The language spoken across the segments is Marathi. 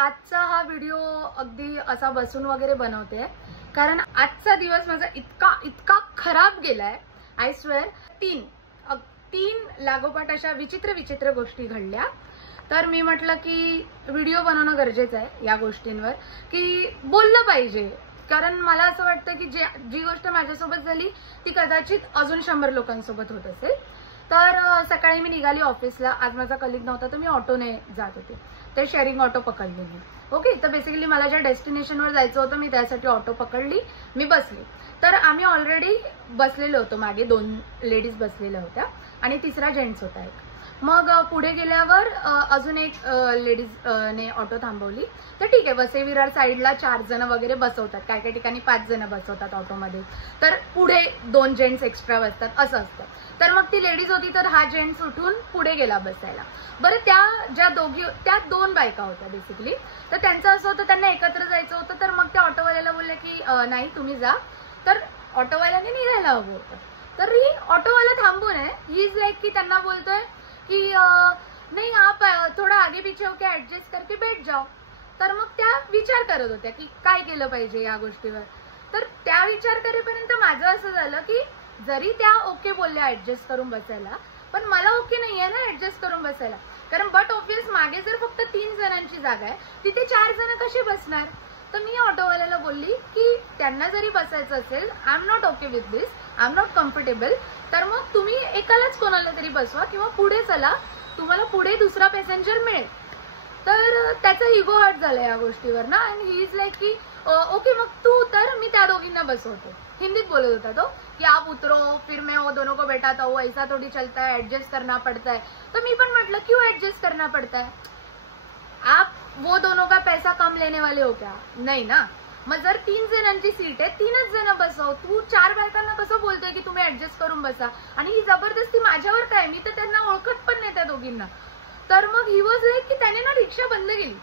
आजचा हा व्हिडिओ अगदी असा बसून वगैरे बनवते कारण आजचा दिवस माझा इतका खराब गेलाय. I swear. तीन लागोपाठ अशा विचित्र गोष्टी घडल्या. तर मी म्हटलं की व्हिडिओ बनवणं गरजेचं आहे या गोष्टींवर, की बोललं पाहिजे. कारण मला असं वाटतं की जी गोष्ट माझ्यासोबत झाली ती कदाचित अजून 100 लोकांसोबत होत असेल. तर सकाळी मी निघाली ऑफिसला. आज माझा कलिग नव्हता तर मी ऑटोने जात होते. ते शेअरिंग ऑटो पकडली मी. ओके. तर बेसिकली मला ज्या डेस्टिनेशनवर जायचं होतं मी त्यासाठी ऑटो पकडली. मी बसली. तर आम्ही ऑलरेडी बसलेलो होतो. मागे 2 लेडीज बसलेल्या होत्या आणि तिसरा जेंट्स होता एक. मग पुढे गेल्यावर अजून एक लेडीज ने ऑटो थांबवली. तर ठीक आहे, वसई विरार साईडला 4 जण वगैरे बसवतात, काय काय ठिकाणी 5 जण बसवतात ऑटोमध्ये. तर पुढे 2 जेंट्स एक्स्ट्रा बसतात असं असतं. तर मग ती लेडीज होती तर हा जेंट्स उठून पुढे गेला बसायला. बरं, त्या 2 बायका होत्या बेसिकली. तर त्यांचं असं होतं त्यांना एकत्र जायचं होतं. तर मग त्या ऑटोवाल्याला बोलले की नाही तुम्ही जा. तर ऑटोवाल्याने निघायला हवं होतं. तर ही ऑटोवाला थांबून आहे. ही इज लाईक की त्यांना बोलतोय कि नहीं आप थोड़ा आगे पीछे होके ऍडजस्ट करके बैठ जाओ. तर मग त्या विचार करत होत्या की काय केलं पाहिजे या गोष्टीवर. तर त्या विचार करेपर्यंत माझं असं झालं की जरी त्या ओके बोलल्या ऍडजस्ट करून बसायला, पण मला ओके नाहीये ना ऍडजस्ट करून बसायला. कारण बट ऑब्वियस मागे जर फक्त 3 जणांची जागा आहे तिथे 4 जण कसे बसणार. तर मी ऑटोवाल्याला बोलली की त्यांना जरी बसायचं असेल, I am not okay with this, I am not comfortable. तर मग तुम्ही एकालाच कोणाला तरी बसवा किंवा पुढे चला, तुम्हाला पुढे दुसरा पॅसेंजर मिळेल. तर त्याचा इगो हर्ट झाला या गोष्टीवर ना. अँड ही इज लाईक की ओके मग तू उतर, मी त्या दोघींना बसवतो. हिंदीत बोलत होता तो की आप उतरो फिर मैं वो दोनों को बैठाता हूँ, ऐसा थोड़ी चलता है, एडजस्ट करना पड़ता है. तर मी पण म्हटलं क्यों एडजस्ट करना पड़ता है, आप वो दोनों का पैसा कम लेने वाले हो क्या. नाही ना. मग जर 3 जणांची सीट आहे 3च जण बसव. तू 4 बायकांना कसं बोलतोय की तुम्ही ऍडजस्ट करून बसा. आणि ही जबरदस्ती माझ्यावर काय, मी तर त्यांना ओळखत पण नाही त्या दोघींना. तर मग ही वॉज लाईक की त्याने ना रिक्षा बंद केली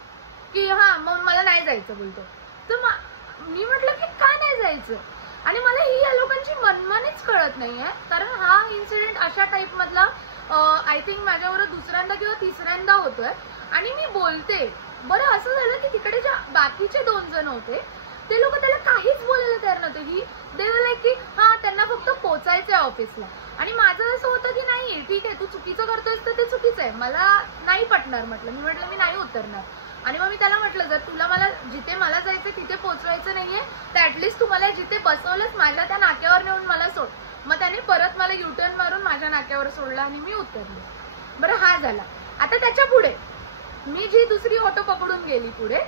की हा मग मला नाही जायचं बोलतो. तर मी म्हटलं की का नाही जायचं. आणि मला ही या लोकांची मनमानीच कळत नाहीये. कारण हा इन्सिडेंट अशा टाईप मधला आय थिंक माझ्याबरोबर दुसऱ्यांदा किंवा तिसऱ्यांदा होतोय. आणि मी बोलते. बरं, असं झालं की तिकडे ज्या बाकीचे 2 जण होते ते लोक त्याला काहीच बोलायला तयार नव्हते. ही देव लाईक की हा त्यांना फक्त पोचायचंय ऑफिसला. आणि माझं असं होतं की नाही ठीक आहे, तू चुकीचं करतोयस तर ते चुकीचं आहे, मला नाही पटणार. म्हटलं मी नाही उतरणार. आणि मग मी त्याला म्हटलं जर तुला मला जिथे मला जायचं तिथे पोचवायचं नाहीये तर ऍटलीस्ट तुम्हाला जिथे बसवलंच माझ्या त्या नाक्यावर नेऊन मला सोड. मग त्याने परत मला युटर्न मारून माझ्या नाक्यावर सोडला आणि मी उतरले. बरं, हा झाला. आता त्याच्या पुढे मी जी दुसरी ऑटो पकडून गेली पुढे.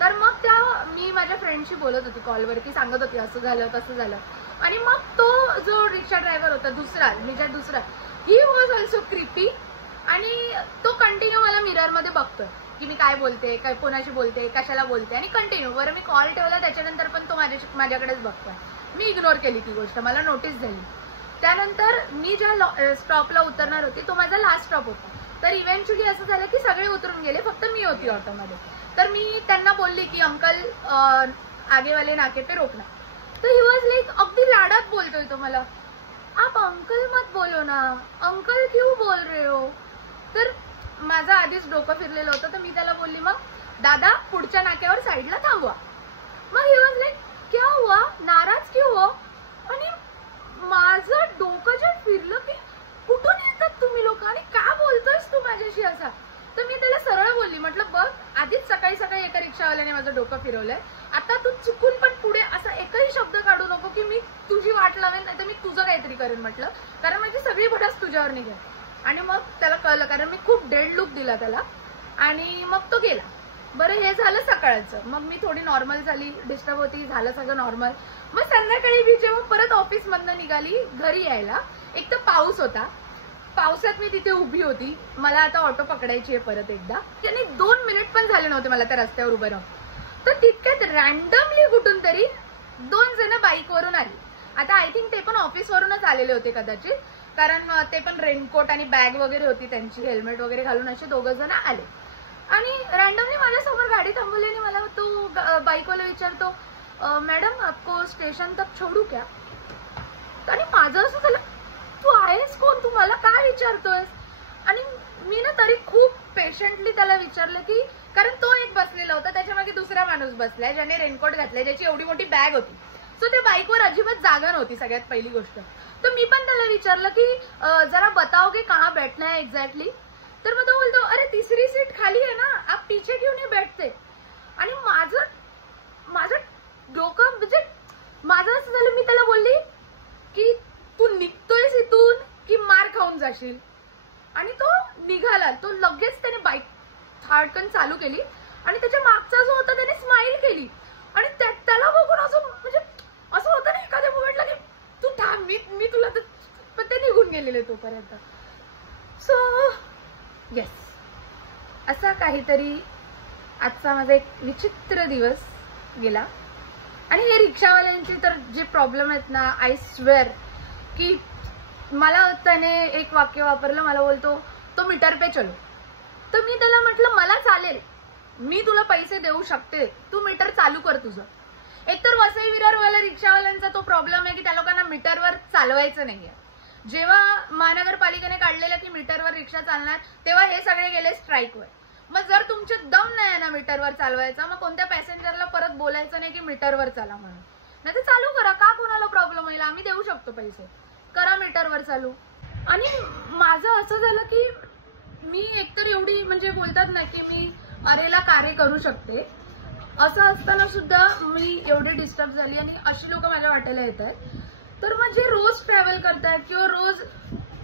तर मग मी माझ्या फ्रेंडशी बोलत होती कॉलवरती, सांगत होती असं झालं तसं झालं. आणि मग तो जो रिक्षा ड्रायव्हर होता दुसरा ही वॉज ऑल्सो क्रिपी. आणि तो कंटिन्यू मला मिररमध्ये बघतोय की मी काय बोलते, काय कोणाशी बोलते, कशाला बोलते. आणि कंटिन्यू. बरं, मी कॉल ठेवला त्याच्यानंतर पण तो माझ्याकडेच बघतोय. मी इग्नोर केली ती गोष्ट, मला नोटीस झाली. त्यानंतर मी ज्या स्टॉपला उतरणार होती तो माझा लास्ट स्टॉप होता. तर इव्हेंच्युअली असं झालं की सगळे उतरून गेले, फक्त मी होती ऑटोमध्ये. तर मी त्यांना बोलली की अंकल आगे वाले नाके पे रोकना. तर ही वॉज लाईक अगदी लाडात बोलतोय तो मला. आप अंकल मत बोलो ना, अंकल क्यों बोल रहे हो. तर माझं आधीच डोकं फिरलेलं होतं. तर मी त्याला बोलली मग दादा पुढच्या नाक्यावर साईडला थांबवा. मग ही वॉज लाईक क्या हुआ, नाराज क्यों हो. आणि माझं डोकं जे फिरलं की कुठून येतात तुम्ही लोक आणि का बोलतोयस तू माझ्याशी असा. तर मी त्याला सरळ बोलली, म्हटलं बघ आधीच सकाळी एका रिक्षावाल्याने माझं डोकं फिरवलंय, आता तू चुकून पण पुढे असा एकही शब्द काढू नको की मी तुझी वाट लावेन नाही तर मी तुझं काहीतरी करेन. म्हटलं कारण माझी सगळी भडास तुझ्यावर निघेल. आणि मग त्याला कळलं कारण मी खूप डेड लुक दिला त्याला. आणि मग तो गेला. बरं, हे झालं सकाळचं. मग मी थोडी नॉर्मल झाली, डिस्टर्ब होती, झालं सगळं नॉर्मल. मग संध्याकाळी मी जेव्हा परत ऑफिसमधनं निघाली घरी यायला, एक तर पाऊस होता. पावसात मी तिथे उभी होती. मला आता ऑटो पकडायची आहे परत एकदा. आणि 2 मिनिट पण झाले नव्हते मला त्या रस्त्यावर उभं राहून. तर तितक्यात रॅन्डमली कुठून तरी 2 जण बाईकवरून आली. आता आय थिंक ते पण ऑफिसवरूनच आलेले होते कदाचित, कारण ते पण रेनकोट आणि बॅग वगैरे होती त्यांची, हेल्मेट वगैरे घालून असे 2 जण आले. आणि रॅन्डमली माझ्यासमोर गाडी थांबवली आणि मला तो बाईकवाला विचारतो मॅडम आपको स्टेशन तक छोडू क्या. आणि माझं असं झालं तू आहेस कोण, तू मला काय विचारतोयस. आणि मी ना तरी खूप पेशंटली त्याला विचारलं की कारण तो एक बसलेला होता माणूस बसलाय ज्याने रेनकोट घातलाय, ज्याची एवढी मोठी बॅग होती. सो त्या बाईकवर अजिबात जागा नव्हती सगळ्यात पहिली गोष्ट. तर मी पण त्याला विचारलं की जरा बताओगे कहाँ बैठना है एक्झॅक्टली. तर मग तो बोलतो अरे तीसरी सीट खाली आहे ना, आप पीछे क्यों नहीं बैठते. आणि माझं डोकं म्हणजे माझं असं झालं, मी त्याला बोलली की तू निघतोयस इथून की मार खाऊन जाशील. आणि तो निघाला. तो लगेच त्याने बाईक थाडकन चालू केली आणि त्याच्या मागचा जो होता त्याने स्माइल केली. आणि त्याला बघून असं म्हणजे असं होतं ना एखाद्या मोमेंटला की तू थांब, मी तुला, पण ते निघून गेलेले तोपर्यंत. सो येस, असा काहीतरी आजचा माझा एक विचित्र दिवस गेला. आणि हे रिक्षावाल्यांचे तर जे प्रॉब्लेम आहेत ना, आय स्वेअर की मला त्याने एक वाक्य वापरलं. मला बोलतो तो मीटर पे चलो. तर मी त्याला म्हटलं मला चालेल, मी तुला पैसे देऊ शकते, तू मीटर चालू कर तुझं. एकतर वसई विरारवाला रिक्षावाल्यांचा तो प्रॉब्लेम आहे की त्या लोकांना मीटरवर चालवायचं नाहीये. जेव्हा महानगरपालिकेने काढलेलं की मीटरवर रिक्षा चालणार, तेव्हा हे सगळे गेले स्ट्राईकवर. मग जर तुमचे दम नाही ना मीटरवर चालवायचा, मग कोणत्या पॅसेंजरला परत बोलायचं नाही की मीटरवर चला म्हणून. नाही तर चालू करा, का कोणाला प्रॉब्लेम होईल, आम्ही देऊ शकतो पैसे, करा मीटरवर चालू. आणि माझं असं झालं की मी एकतर एवढी म्हणजे बोलतात ना की मी अरेला कार्य करू शकते, असं असताना सुद्धा मी एवढी डिस्टर्ब झाली. आणि अशी लोक माझ्या वाट्याला येतात. तर मग जे रोज ट्रॅव्हल करतात किंवा रोज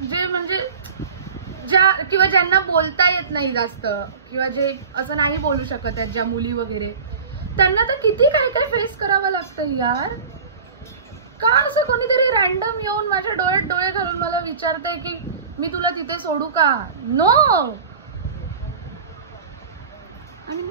जे म्हणजे किंवा ज्यांना बोलता येत नाही जास्त, किंवा जे असं नाही बोलू शकत आहेत, ज्या मुली वगैरे, त्यांना तर किती काय काय फेस करावं लागतं यार. का असं कोणीतरी रॅन्डम येऊन माझ्या डोळ्यात डोळे घालून मला विचारतंय की मी तुला तिथे सोडू का. नो. आणि